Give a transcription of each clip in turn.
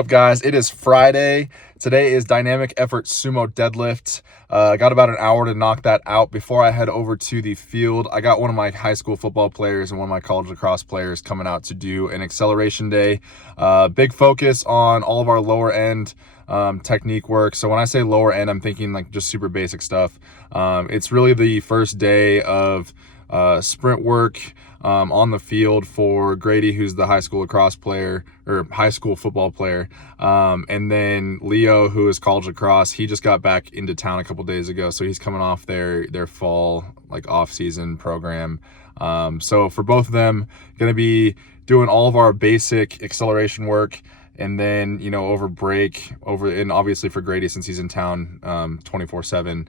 Up, guys? It is Friday. Today is dynamic effort sumo deadlift. I got about an hour to knock that out before I head over to the field. I got one of my high school football players and one of my college lacrosse players coming out to do an acceleration day. Big focus on all of our lower end technique work. So when I say lower end, I'm thinking like just super basic stuff. It's really the first day of sprint work on the field for Grady, who's the high school lacrosse player or high school football player, and then Leo, who is college lacrosse. He just got back into town a couple days ago, so he's coming off their fall like off season program. So for both of them, gonna be doing all of our basic acceleration work. And then, over break, and obviously for Grady, since he's in town 24/7,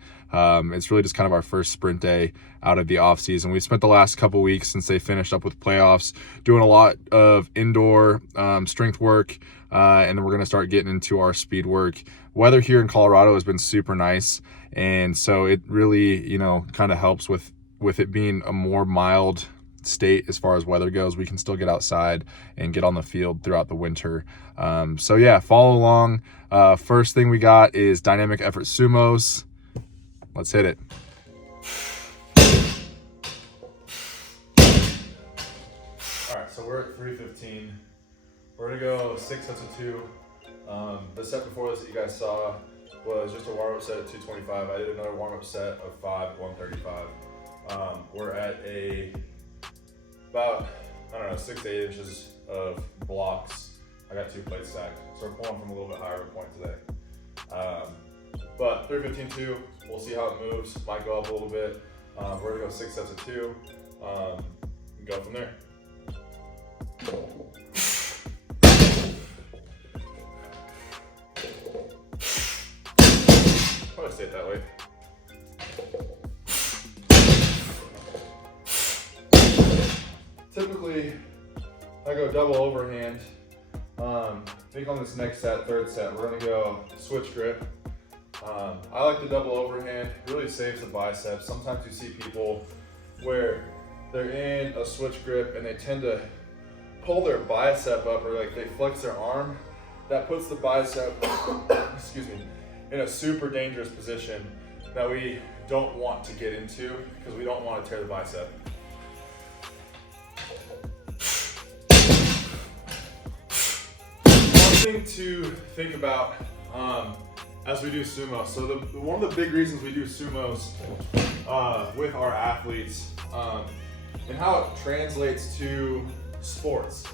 it's really just kind of our first sprint day out of the off season. We spent the last couple weeks since they finished up with playoffs doing a lot of indoor strength work, and then we're going to start getting into our speed work. Weather here in Colorado has been super nice, and so it really, kind of helps with it being a more mild state as far as weather goes. We can still get outside and get on the field throughout the winter. So yeah, follow along. First thing we got is dynamic effort sumos. Let's hit it. All right, so we're at 315. We're gonna go 6 sets of 2. The set before this that you guys saw was just a warm-up set at 225. I did another warm-up set of 5 at 135. We're at about, 6 to 8 inches of blocks. I got 2 plates stacked, so we're pulling from a little bit higher of a point today. But 315-2, we'll see how it moves. Might go up a little bit. We're gonna go 6 sets of 2 and go from there. Probably stay it that way. Typically, I go double overhand. I think on this next set, third set, we're gonna go switch grip. I like the double overhand, it really saves the biceps. Sometimes you see people where they're in a switch grip and they tend to pull their bicep up, or like they flex their arm. That puts the bicep, excuse me, in a super dangerous position that we don't want to get into because we don't want to tear the bicep. Thing to think about as we do sumo. So one of the big reasons we do sumos with our athletes and how it translates to sports.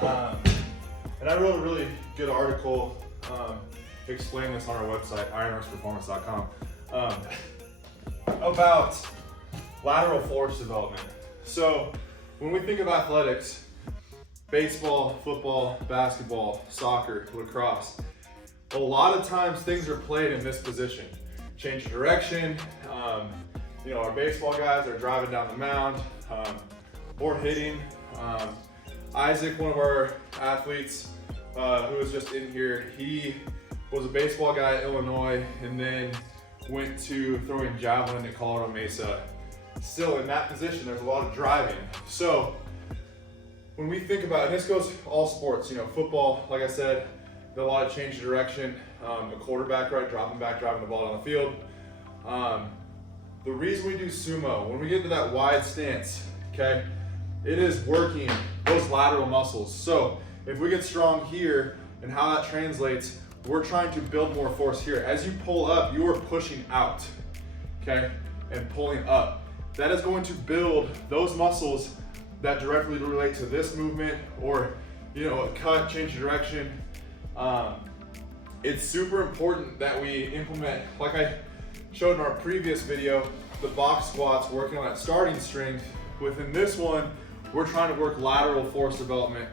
And I wrote a really good article explaining this on our website, ironworksperformance.com, about lateral force development. So when we think of athletics, baseball, football, basketball, soccer, lacrosse, a lot of times things are played in this position. Change of direction, our baseball guys are driving down the mound or hitting. Isaac, one of our athletes who was just in here, he was a baseball guy at Illinois and then went to throwing javelin at Colorado Mesa. Still in that position, there's a lot of driving. So when we think about, and this goes all sports, football, like I said, a lot of change of direction, a quarterback, right, dropping back, driving the ball down the field. The reason we do sumo, when we get to that wide stance, okay, it is working those lateral muscles. So if we get strong here and how that translates, we're trying to build more force here. As you pull up, you are pushing out, okay, and pulling up. That is going to build those muscles that directly relate to this movement or, a cut, change of direction. It's super important that we implement, like I showed in our previous video, the box squats, working on that starting strength. Within this one, we're trying to work lateral force development.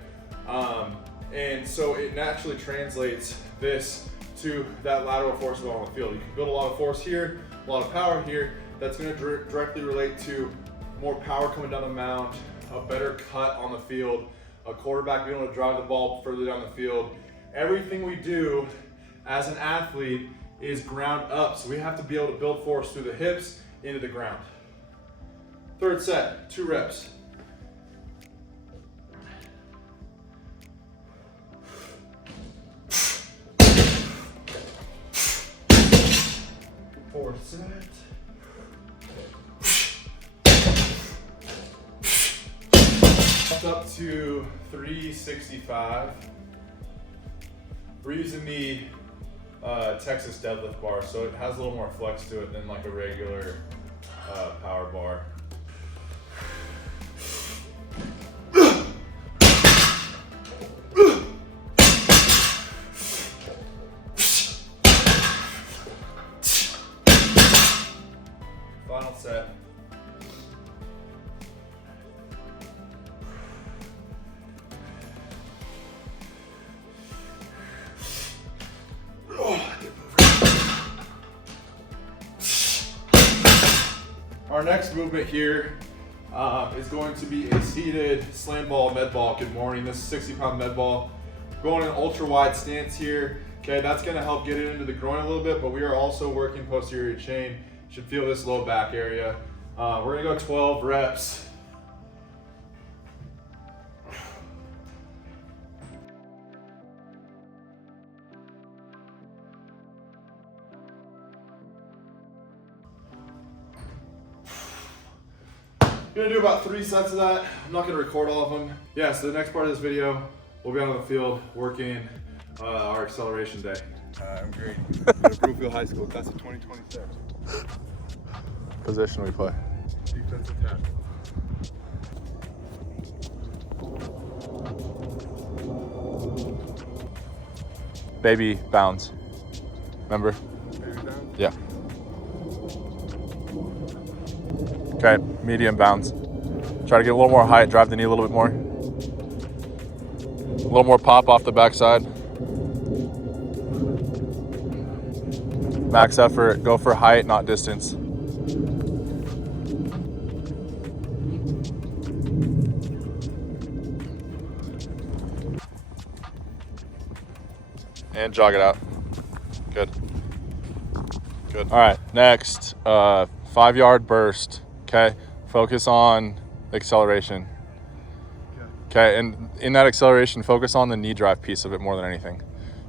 And so it naturally translates this to that lateral force development on the field. You can build a lot of force here, a lot of power here. That's gonna directly relate to more power coming down the mound, a better cut on the field, a quarterback being able to drive the ball further down the field. Everything we do as an athlete is ground up, so we have to be able to build force through the hips into the ground. Third set, 2 reps. fourth set. Up to 365. We're using the Texas deadlift bar, so it has a little more flex to it than like a regular power bar. Final set. Our next movement here is going to be a seated slam ball med ball. Good morning. This is 60-pound med ball. Going in an ultra wide stance here. Okay, that's going to help get it into the groin a little bit, but we are also working posterior chain. Should feel this low back area. We're going to go 12 reps. Gonna do about 3 sets of that. I'm not gonna record all of them. Yeah, so the next part of this video, we'll be out on the field working our acceleration day. I'm Grady. Go to Broomfield High School, class of 2027. Position we play. Defensive tackle. Baby bounds. Remember? Baby down? Yeah. Okay, medium bounds. Try to get a little more height, drive the knee a little bit more. A little more pop off the backside. Max effort, go for height, not distance. And jog it out. Good. Good. All right, next, 5-yard burst. Okay, focus on acceleration. Okay, and in that acceleration, focus on the knee drive piece of it more than anything.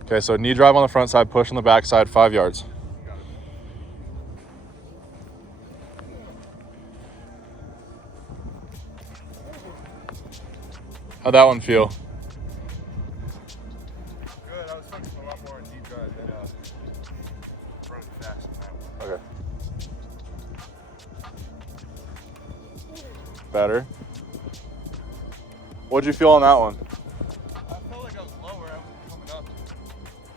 Okay, so knee drive on the front side, push on the back side, 5 yards. How'd that one feel? Good, I was focusing a lot more on deep drive than running fast in that one. Okay. Better. What'd you feel on that one? I felt like I was lower, I was coming up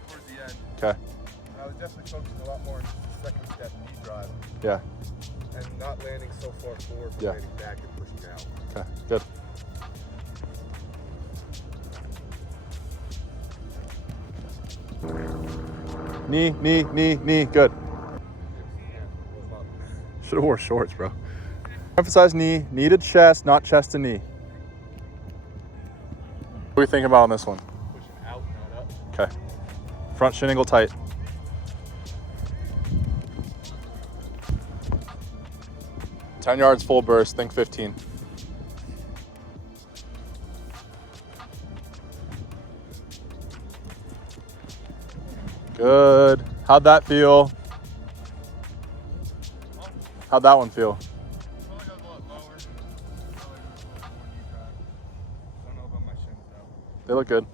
towards the end. Okay. I was definitely focusing a lot more on the second step knee drive. Yeah. And not landing so far forward, but Yeah. landing back and pushing out. Okay, good. Knee, good. Should have wore shorts, bro. Emphasize knee to chest, not chest to knee. What are we thinking about on this one? Pushing out, not up. Okay. Front shin angle tight. Ten yards full burst, think 15. Good. How'd that feel? How'd that one feel? I felt like I was a lot lower. I felt like I was a little more knee drive. I don't know about my shins though. They look good.